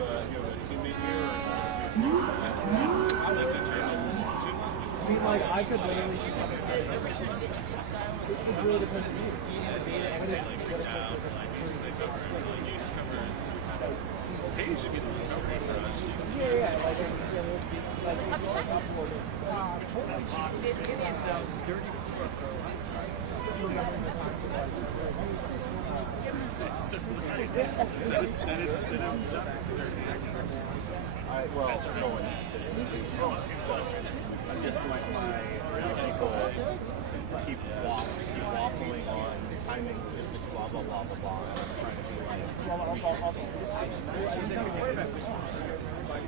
a teammate here? I mean, like, I could literally sit. It really depends on you. Hey, you should be the recovery for us. Yeah. She said it is the dirty foot, bro. Well, going. I'm just like my people keep waffling on timing statistics, blah blah blah blah blah. I'm trying to be like.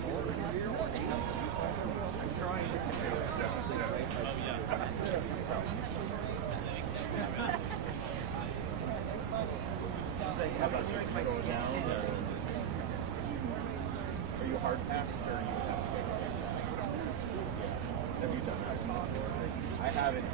I'm trying to. How about you? Are you hard passed or are you have you done that? I haven't.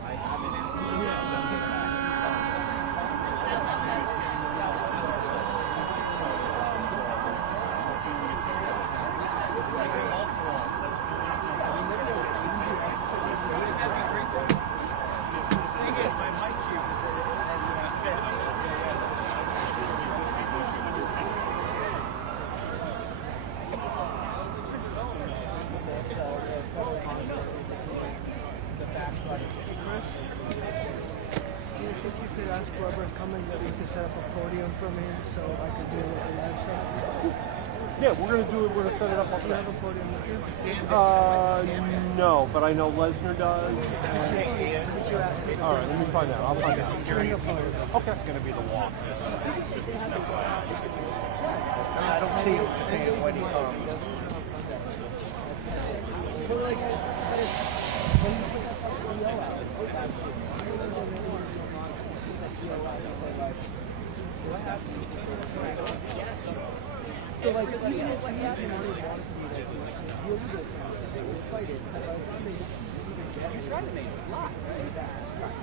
Ask whoever's coming that we could set up a podium for me so I could do a live shot. Yeah, we're gonna do it. We're gonna set it up. Do you have a podium with you? No, but I know Lesnar does. All right, let me find out. I'll find out. Security okay, it's gonna be the walk. Just as an FYI. I don't see it. Just see it when he comes. So like, even if he hasn't really wanted to be there, he'll be they will fight it. By the time they even get You try to make it fly, right?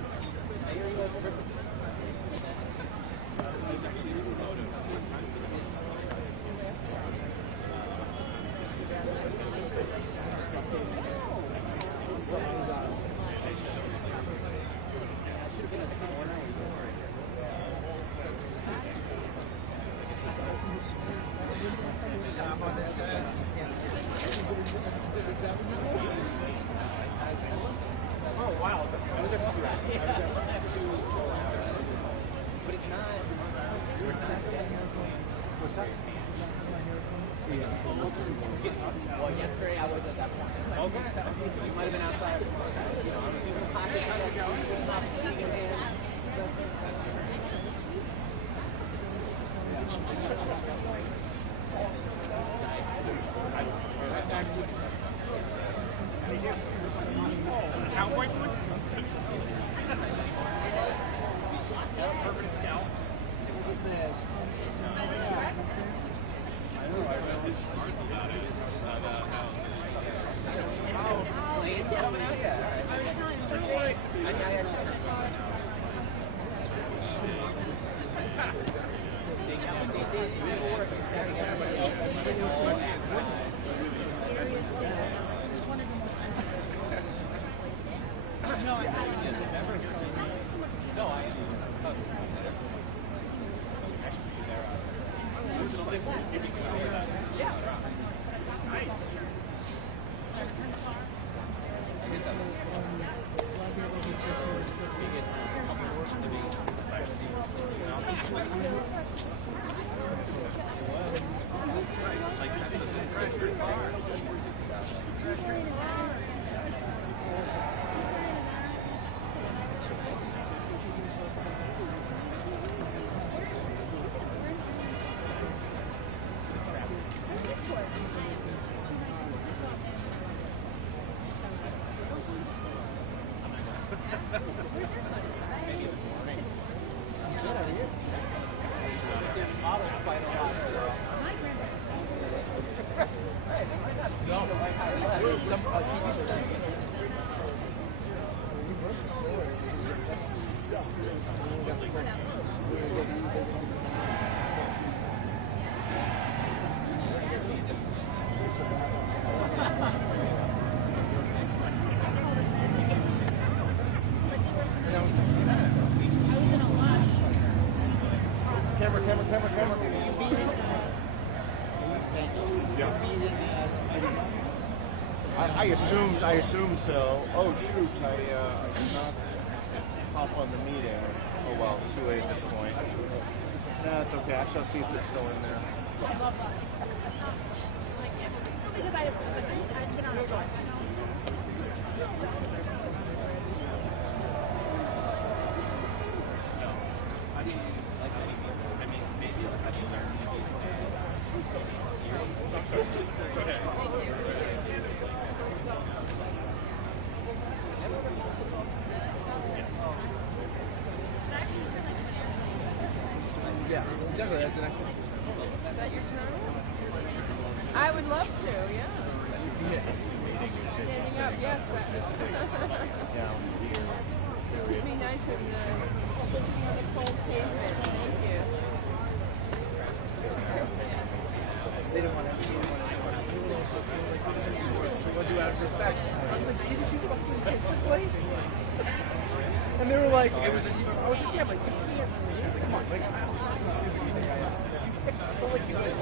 Oh wow! But it's not. What's that? Well, yesterday I was at that point. Okay. You might have been outside. You know, I was using the pocket, trying to figure out what's not in hands. That's actually. Cowboy boots? Perfect scout. Plane's coming out yet? I assumed so. Oh shoot, I did not hop on the meeting. Oh well, it's too late at this point. Nah, it's okay. I shall see if it's still in there. Yeah, definitely. That's the next one. Is that your turn? I would love to, yeah. Standing up, yes. It would be nice and sitting on the cold pavement. Thank you. They didn't want to. We'll do out of respect. I was like, didn't you go to the place? And they were like, it was. I was like, yeah, but you can't. Come on, like, it's not like you guys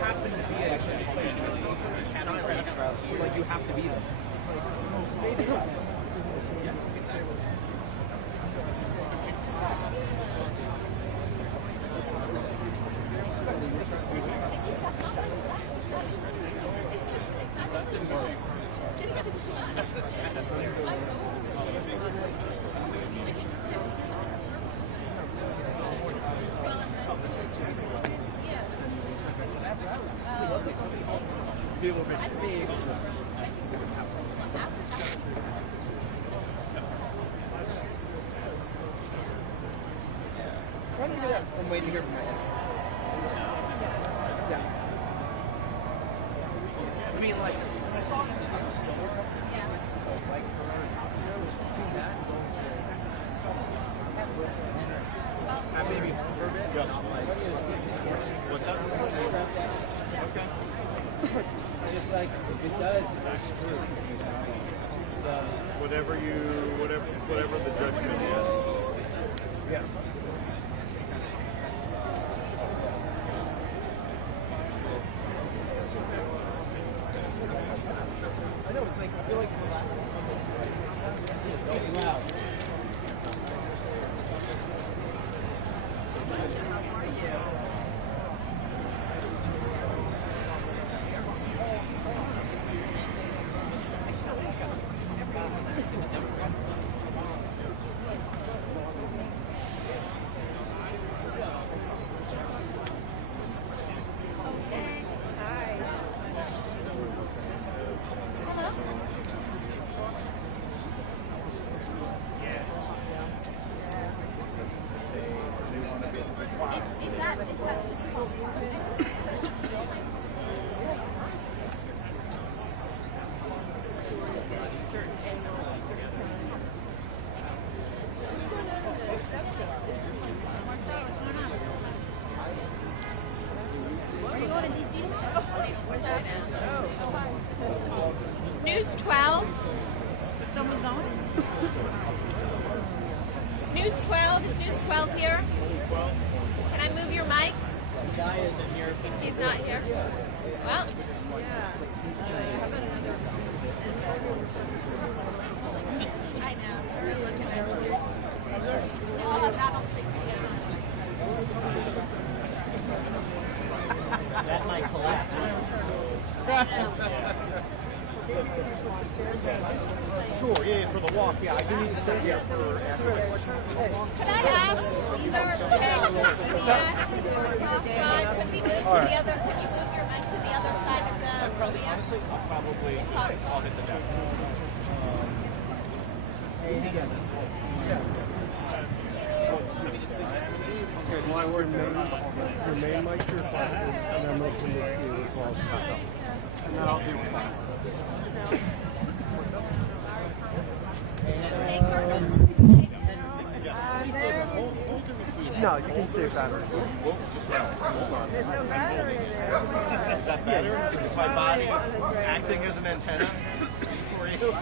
happen to be at a certain place. It's not like you have to be there. Be a little bit big. Trying to figure out. I'm waiting to hear from my Yeah. I mean, like, between that and going to have maybe home for a bit. What's up? Okay. Just like if it does, we're screwed. So, Whatever the judgment is. yeah. I know, it's like, I feel like we're last just so loud. It's that City Hall Park. News 12. Someone's going? News 12. Is News 12 here? Can I move your mic? He's not here. Well, yeah. I know. They're looking at you. Oh, that'll freak me out. That might collapse. Sure, yeah, for the walk. Yeah, I do need to stay here for asking a question. Could I ask either outside, could we move to the other, could you move your mic to the other side of the podium? Honestly, probably If possible. I'll hit the deck. Well, I work your main mic, your platform, and I'm making this to as well. And then I'll do it. Take her. No, you can save battery. There's no battery there. Is that better? Is my body acting as an antenna for you?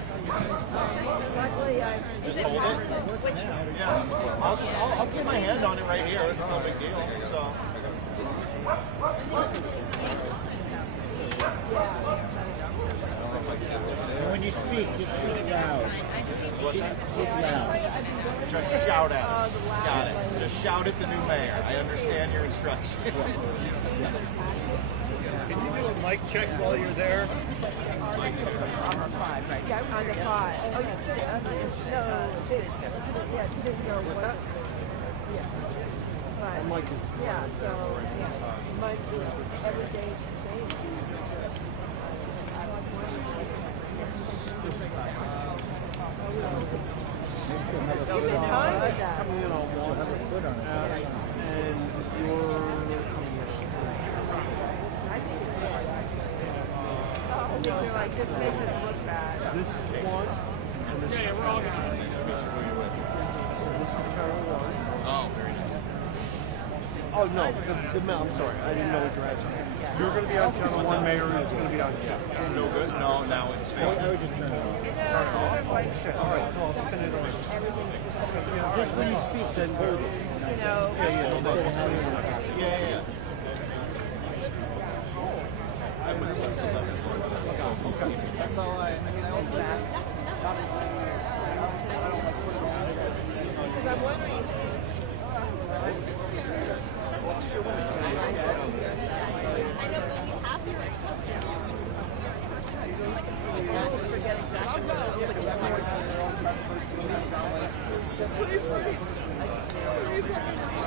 Luckily, I Just hold it. Which, Yeah. I'll keep my hand on it right here. It's no big deal. So speak, just speak loud. What's that? Speak loud. Just shout at him. Got it. Just shout at the new mayor. I understand your instructions. Can you do a mic check while you're there? Yeah, on the 5. Oh, you should. No, 2. Yeah, 2 didn't go. What's that? Yeah. Right. Yeah, so, yeah. Mike, every day it's the same. You've been fine with that. Coming in on one, and you're. You're like, this makes it look bad. This is one, and this is we're all going. So this is Carol one. Oh, very nice. Oh no, I'm sorry, I didn't know what you're asking. You're going to be on channel 1, Mayor is going to be on channel. No good? No, now it's fake. I would just turn it off. Turn it off? Oh shit, alright, so I'll spin it on. Just when you speak, then hold it. You know, Yeah. That's all I also because I'm wondering.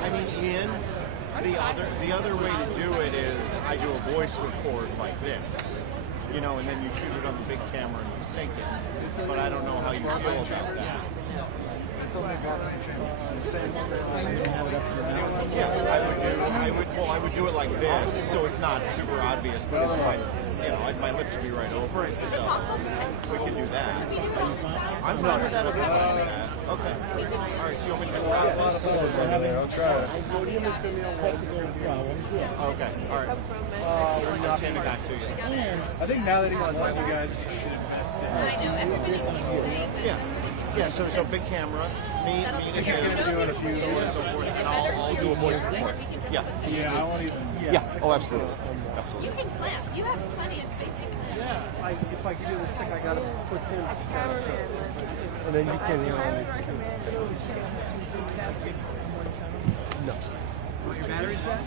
I mean, Ian, the other way to do it is I do a voice record like this, you know, and then you shoot it on the big camera and you sync it. But I don't know how you feel about that. Yeah, I would do it like this, so it's not super obvious, but it's like, you know, my lips would be right over it, so we could do that. I'm not with that. Okay. All right, so you want me to just A lot of photos over there, I'll try it. Okay, all right. I'll hand it back to you. I think now that he's on, you guys should invest in I know, everybody keeps saying that. Yeah, so big camera, me and He's going to be doing a few so on and so forth, and I'll do a voice record. Yeah. Yeah, I won't even. Yeah. Oh, absolutely. Absolutely. You can clamp. You have plenty of space to clamp. If I give you the stick, I got to push in. Cameraman, And then you I can, would recommend doing no. Your battery's back?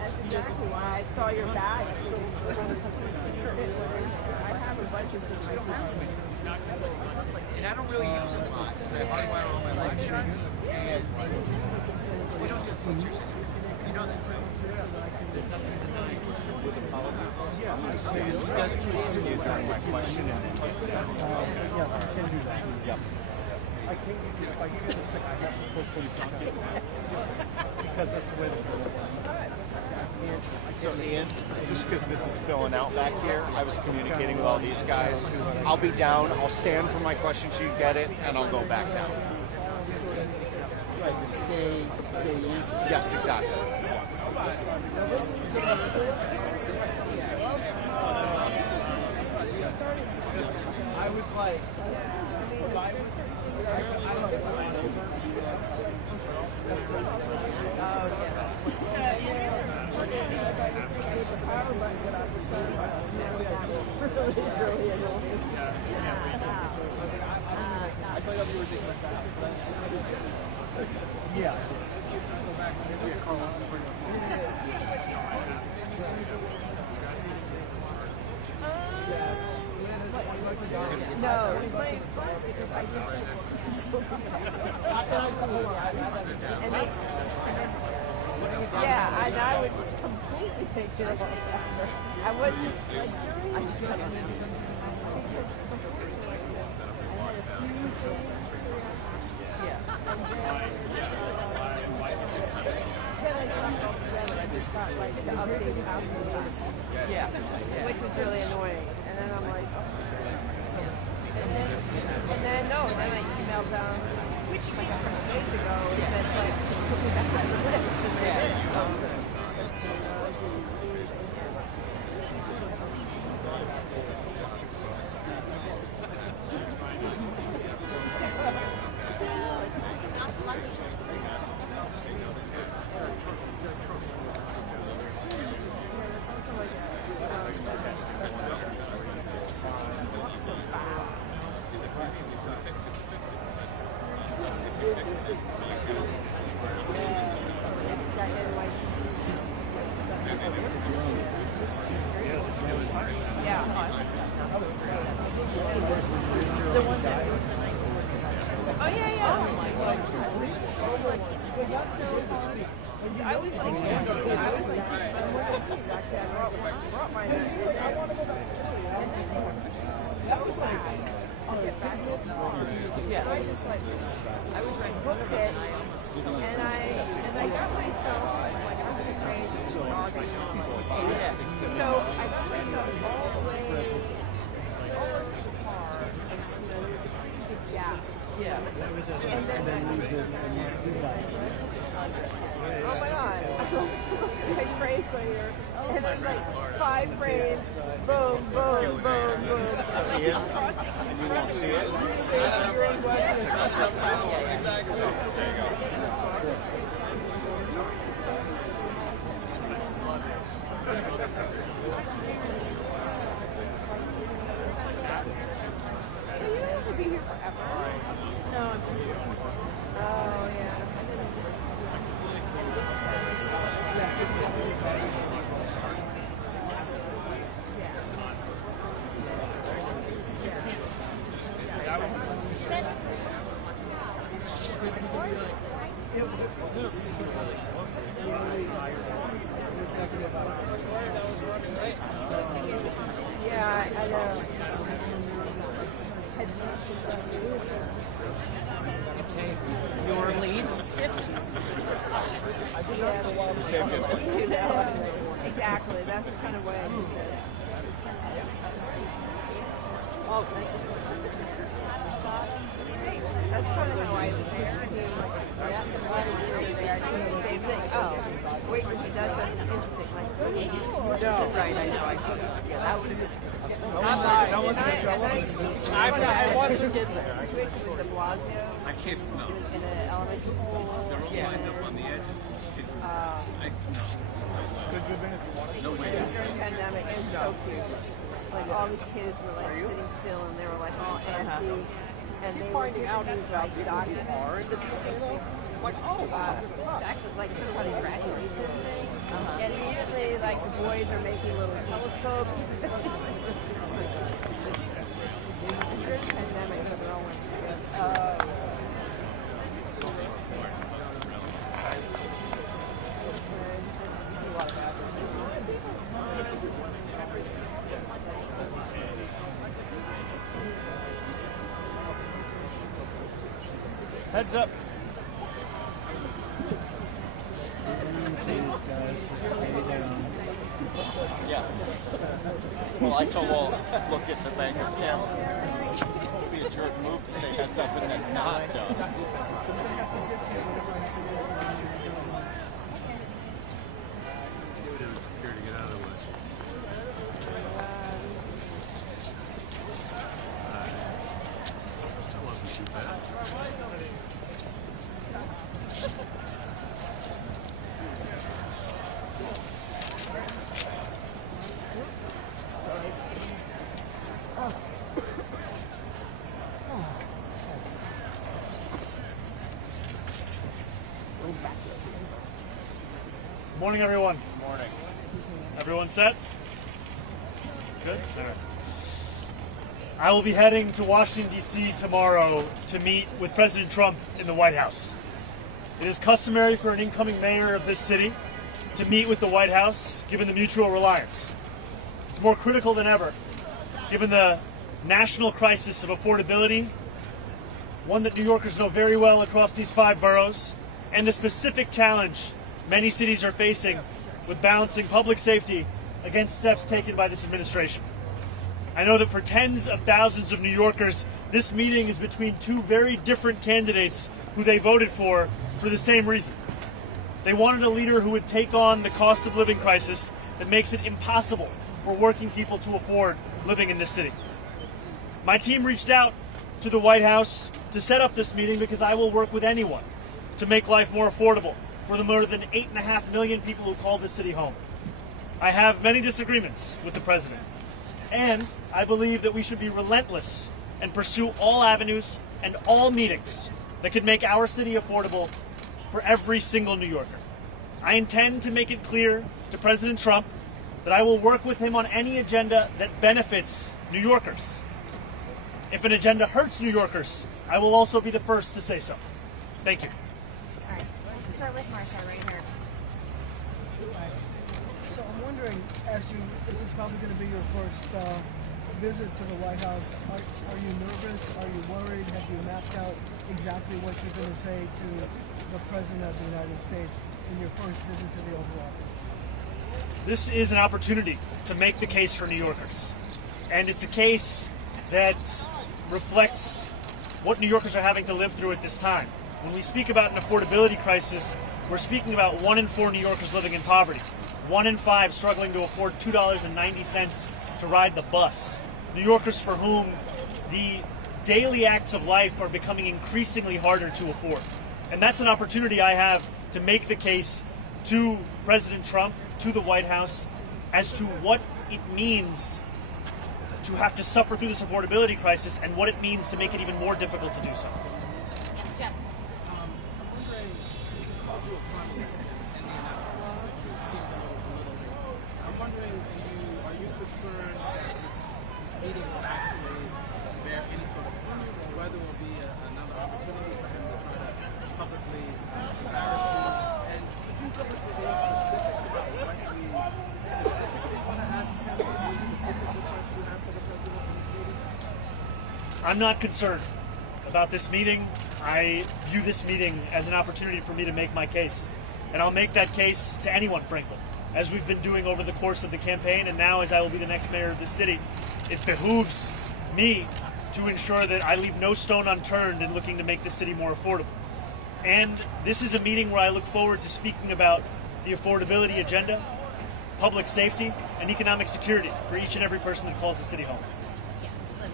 That's exactly why I saw your bag. So I have a bunch of things in my car. And I don't really use it a lot because I hardwire all my live shots. And we don't get filters. You know that, right? There's nothing in mine with apology. Yeah, I see. You guys are too easy to answer my question. Yes, I can do that. Yeah. I can't give you, if I give you the stick, I have to push in something. Because that's the way the goes. So Ian, just because this is filling out back here, I was communicating with all these guys. I'll be down, I'll stand for my question sheet, get it, and I'll go back down. Right, but stay easy. Yes, exactly. I was like, Yeah. No, it's my because I just yeah, and I would completely take it off. I wasn't like I just got yeah, which is really annoying. And then I'm like, and then I emailed them like a couple days ago and said like, put me back on the list. And they did. Yeah. The one that oh yeah, yeah. Oh my God. I was like, actually, I brought mine. That was like, I'll get back. Yeah. So I just like, I was like, booked it, and I got myself like I was afraid so I got myself all the way almost to the car, and there's a pretty big gap. Yeah. And then oh my God. Big phrase later. And then like 5 frames. Boom, boom, boom, boom. And you won't see it? You don't have to be here forever. No, I'm just oh yeah. Yeah, I know. Your lead, sit. Exactly, that's the kind of way I do it. Oh, thank you. That's kind of how I do it. I mean, yes, I do the same thing. Oh, wait, when she does something interesting, like, no, right, I know, I should have. Yeah, that would have been. I wasn't in there. Situation with de Blasio I can't, no. in an elementary school. They're all lined up on the edges. No way. During the pandemic, it was so cute. Like all these kids were like sitting still and they were like all antsy. And they were finding out who's like Dr. Hard. Like, oh, exactly, like sort of like graduation thing. And immediately, like the boys are making little telescopes. During the pandemic, so they all went together. Heads up. Yeah. Well, I told look at the bank of camera. It'd be a jerk move to say heads up and then not done. Security, get out of the way. That wasn't too bad. Good morning, everyone. Good morning. Everyone set? Good? All right. I will be heading to Washington, D.C. tomorrow to meet with President Trump in the White House. It is customary for an incoming mayor of this city to meet with the White House, given the mutual reliance. It's more critical than ever, given the national crisis of affordability, one that New Yorkers know very well across these 5 boroughs, and the specific challenge many cities are facing with balancing public safety against steps taken by this administration. I know that for tens of thousands of New Yorkers, this meeting is between 2 very different candidates who they voted for the same reason. They wanted a leader who would take on the cost of living crisis that makes it impossible for working people to afford living in this city. My team reached out to the White House to set up this meeting because I will work with anyone to make life more affordable for the more than 8.5 million people who call this city home. I have many disagreements with the president, and I believe that we should be relentless and pursue all avenues and all meetings that could make our city affordable for every single New Yorker. I intend to make it clear to President Trump that I will work with him on any agenda that benefits New Yorkers. If an agenda hurts New Yorkers, I will also be the first to say so. Thank you. All right. Let's start with Marsha right here. So I'm wondering, this is probably going to be your first visit to the White House. Are you nervous? Are you worried? Have you mapped out exactly what you're going to say to the President of the United States in your first visit to the Oval Office? This is an opportunity to make the case for New Yorkers. And it's a case that reflects what New Yorkers are having to live through at this time. When we speak about an affordability crisis, we're speaking about 1 in 4 New Yorkers living in poverty, 1 in 5 struggling to afford $2.90 to ride the bus. New Yorkers for whom the daily acts of life are becoming increasingly harder to afford. And that's an opportunity I have to make the case to President Trump, to the White House, as to what it means to have to suffer through this affordability crisis and what it means to make it even more difficult to do so. Yeah, Jeff. I'm wondering, are you concerned that this meeting will actually bear any sort of fruit, or whether it will be another opportunity for him to try to publicly embarrass you? And could you give us any specifics about what we specifically want to ask him, or any specific requests you have for the president in this meeting? I'm not concerned about this meeting. I view this meeting as an opportunity for me to make my case. And I'll make that case to anyone, frankly, as we've been doing over the course of the campaign, and now as I will be the next mayor of this city. It behooves me to ensure that I leave no stone unturned in looking to make this city more affordable. And this is a meeting where I look forward to speaking about the affordability agenda, public safety, and economic security for each and every person that calls the city home. Yeah, Liz.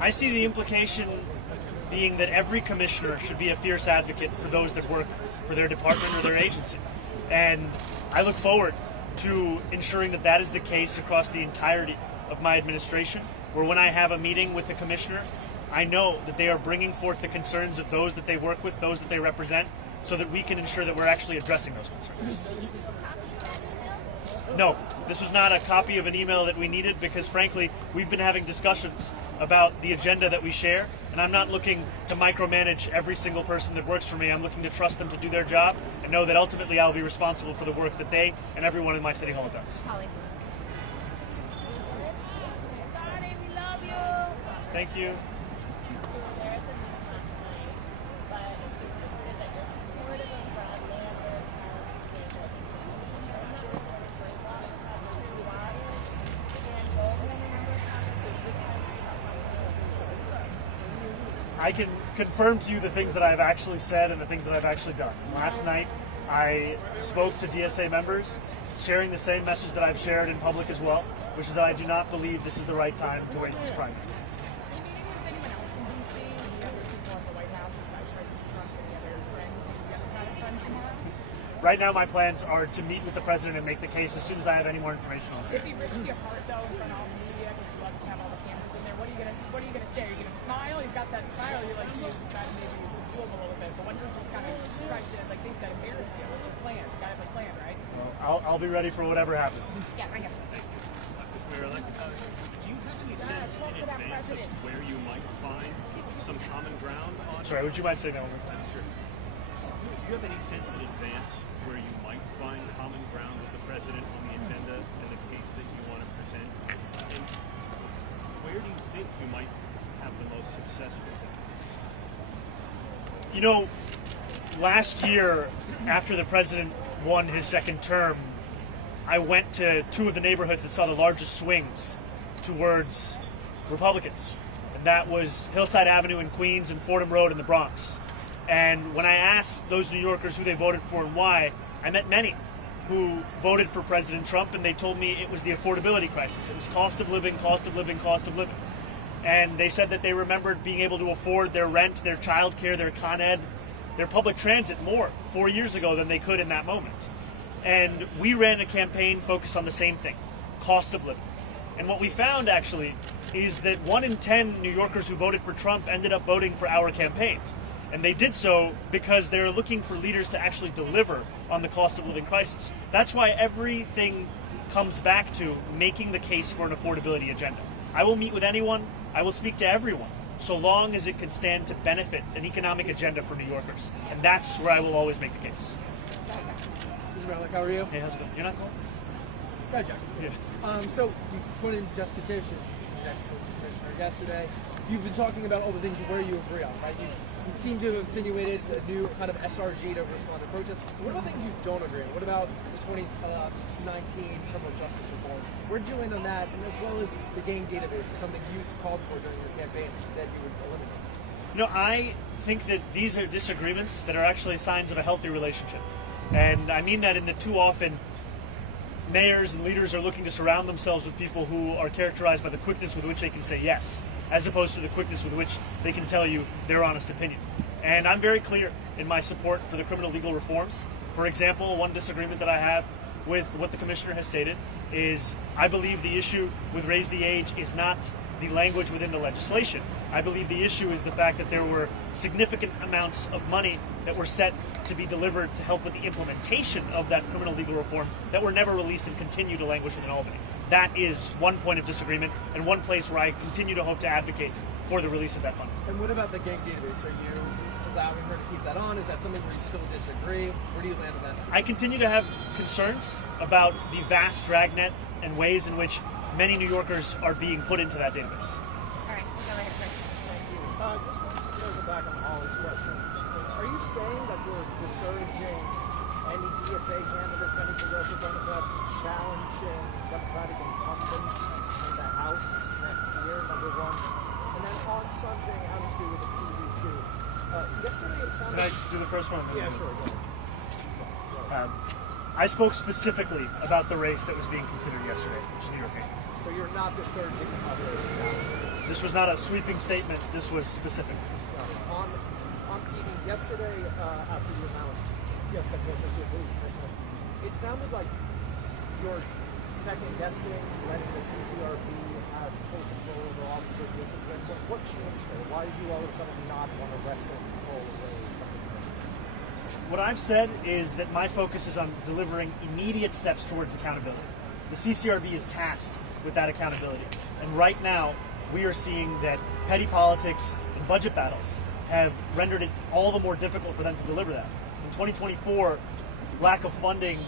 I see the implication being that every commissioner should be a fierce advocate for those that work for their department or their agency. And I look forward to ensuring that that is the case across the entirety of my administration, where when I have a meeting with a commissioner, I know that they are bringing forth the concerns of those that they work with, those that they represent, so that we can ensure that we're actually addressing those concerns. No, this was not a copy of an email that we needed because, frankly, we've been having discussions about the agenda that we share, and I'm not looking to micromanage every single person that works for me. I'm looking to trust them to do their job and know that ultimately I'll be responsible for the work that they and everyone in my city hall does. Holly. Thank you. I can confirm to you the things that I've actually said and the things that I've actually done. Last night, I spoke to DSA members, sharing the same message that I've shared in public as well, which is that I do not believe this is the right time to waste this primary. Are you meeting with anyone else in D.C.? Any other people at the White House besides President Trump? Any other friends, maybe Democratic friends tomorrow? Right now, my plans are to meet with the president and make the case as soon as I have any more information on it. If he rips your heart, though, in front of all the media, because he loves to have all the cameras in there, what are you gonna say? Are you gonna smile? You've got that smile. You're like, geez, you gotta maybe subdue him a little bit. But when you're just kind of trying to, like they said, embarrass you, what's your plan? You gotta have a plan, right? I'll be ready for whatever happens. Yeah, right here. Mayor-elect, do you have any sense in advance of where you might find some common ground on? Sorry, would you mind saying that one more time? Sure. Do you have any sense in advance where you might find common ground with the president on the agenda and the case that you want to present? And where do you think you might have the most success with it? You know, last year, after the president won his second term, I went to two of the neighborhoods that saw the largest swings towards Republicans. And that was Hillside Avenue in Queens and Fordham Road in the Bronx. And when I asked those New Yorkers who they voted for and why, I met many who voted for President Trump, and they told me it was the affordability crisis. It was cost of living, cost of living, cost of living. And they said that they remembered being able to afford their rent, their child care, their Con Ed, their public transit more 4 years ago than they could in that moment. And we ran a campaign focused on the same thing, cost of living. And what we found actually is that 1 in 10 New Yorkers who voted for Trump ended up voting for our campaign. And they did so because they're looking for leaders to actually deliver on the cost of living crisis. That's why everything comes back to making the case for an affordability agenda. I will meet with anyone, I will speak to everyone, so long as it can stand to benefit an economic agenda for New Yorkers. And that's where I will always make the case. Malik, how are you? Hey, how's it going? You're not calling? Hi, Jackson. Yeah. So you put in Jessica Tisch as the next commissioner yesterday. You've been talking about all the things where you agree on, right? You seem to have insinuated a new kind of SRG to respond to protests. What about things you don't agree on? What about the 2019 criminal justice reform? Where'd you land on that? And as well as the gang database is something you called for during your campaign that you would eliminate. You know, I think that these are disagreements that are actually signs of a healthy relationship. And I mean that in that too often mayors and leaders are looking to surround themselves with people who are characterized by the quickness with which they can say yes, as opposed to the quickness with which they can tell you their honest opinion. And I'm very clear in my support for the criminal legal reforms. For example, one disagreement that I have with what the commissioner has stated is I believe the issue with raise the age is not the language within the legislation. I believe the issue is the fact that there were significant amounts of money that were set to be delivered to help with the implementation of that criminal legal reform that were never released and continue to languish within Albany. That is one point of disagreement and one place where I continue to hope to advocate for the release of that money. And what about the gang database? Are you allowing her to keep that on? Is that something where you still disagree? Where do you land on that? I continue to have concerns about the vast dragnet and ways in which many New Yorkers are being put into that database. All right, we'll go right here. Just wanted to circle back on Holly's question. Are you saying that you're discouraging any DSA candidates, any progressive Democrats from challenging Democratic incumbents in the House next year, number one? And then on something having to do with the PDQ. Yesterday it sounded... Can I do the first one? Yeah, sure, go ahead. I spoke specifically about the race that was being considered yesterday, which is New York 8. So you're not discouraging the population? This was not a sweeping statement. This was specific. On PD yesterday, after you announced Jessica Tisch as your police commissioner, it sounded like you're second guessing letting the CCRB have full control over officer discipline. But what changed there? Why did you all of a sudden not want to wrestle control away from the commissioner? What I've said is that my focus is on delivering immediate steps towards accountability. The CCRB is tasked with that accountability. And right now, we are seeing that petty politics and budget battles have rendered it all the more difficult for them to deliver that. In 2024, lack of funding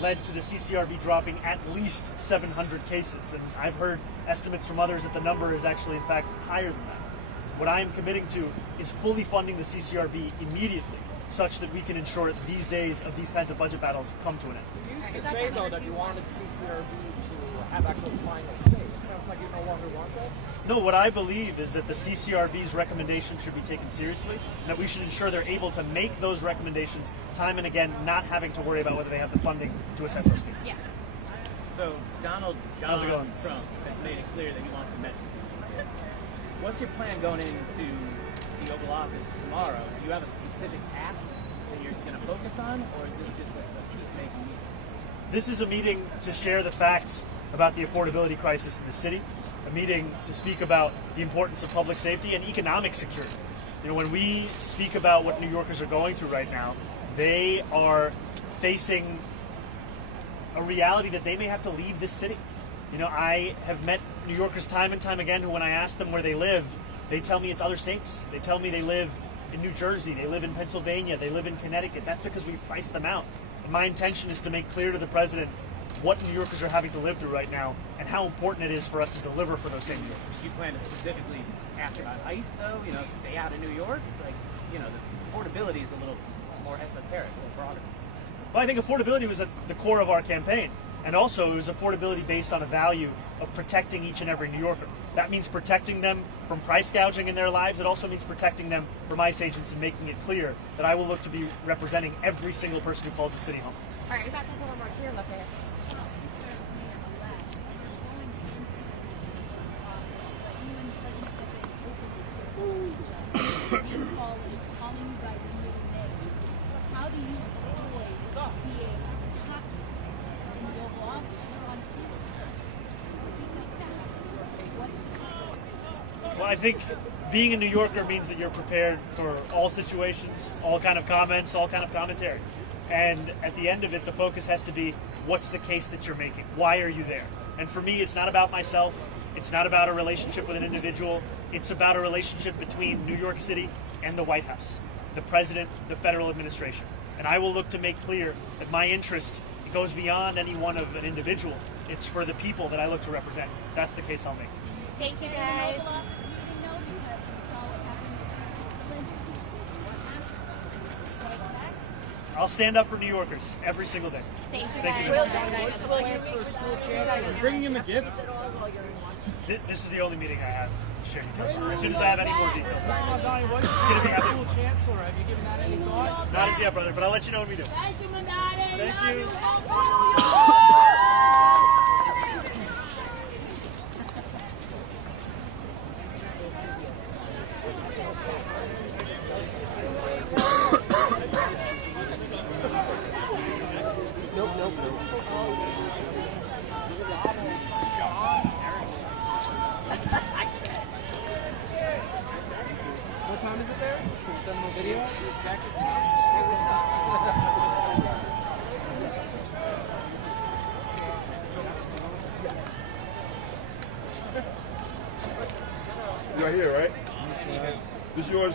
led to the CCRB dropping at least 700 cases. And I've heard estimates from others that the number is actually, in fact, higher than that. What I am committing to is fully funding the CCRB immediately, such that we can ensure that these days of these kinds of budget battles come to an end. You used to say, though, that you wanted CCRB to have actual final say. It sounds like you no longer want that? No, what I believe is that the CCRB's recommendations should be taken seriously, and that we should ensure they're able to make those recommendations time and again, not having to worry about whether they have the funding to assess those cases. Yeah. So Donald John How's it going? Trump has made it clear that he wants to measure. What's your plan going into the Oval Office tomorrow? Do you have a specific ask that you're going to focus on, or is this just a peacemaking meeting? This is a meeting to share the facts about the affordability crisis in the city, a meeting to speak about the importance of public safety and economic security. You know, when we speak about what New Yorkers are going through right now, they are facing a reality that they may have to leave this city. You know, I have met New Yorkers time and time again who, when I ask them where they live, they tell me it's other states. They tell me they live in New Jersey, they live in Pennsylvania, they live in Connecticut. That's because we've priced them out. And my intention is to make clear to the president what New Yorkers are having to live through right now and how important it is for us to deliver for those same New Yorkers. Do you plan to specifically ask about ICE, though? You know, stay out of New York? Like, you know, the affordability is a little more esoteric, a little broader. Well, I think affordability was at the core of our campaign. And also, it was affordability based on a value of protecting each and every New Yorker. That means protecting them from price gouging in their lives. It also means protecting them from ICE agents and making it clear that I will look to be representing every single person who calls the city home. All right, we got time for one more cheer. Look at it. How do you avoid being attacked in the Oval Office or on Facebook? Well, I think being a New Yorker means that you're prepared for all situations, all kind of comments, all kind of commentary. And at the end of it, the focus has to be, what's the case that you're making? Why are you there? And for me, it's not about myself. It's not about a relationship with an individual. It's about a relationship between New York City and the White House, the president, the federal administration. And I will look to make clear that my interest goes beyond any one of an individual. It's for the people that I look to represent. That's the case I'll make. Thank you, guys. I'll stand up for New Yorkers every single day. Thank you, Thank guys. you. Bringing him a gift? This is the only meeting I have to share details. As soon as I have any more details. It's going to be happening. Chancellor, have you given that any thought? Not as yet, brother, but I'll let you know when we do. Thank you, Mamdani. Thank you. What time is it there? Can we send them a video? You're here, right? This yours?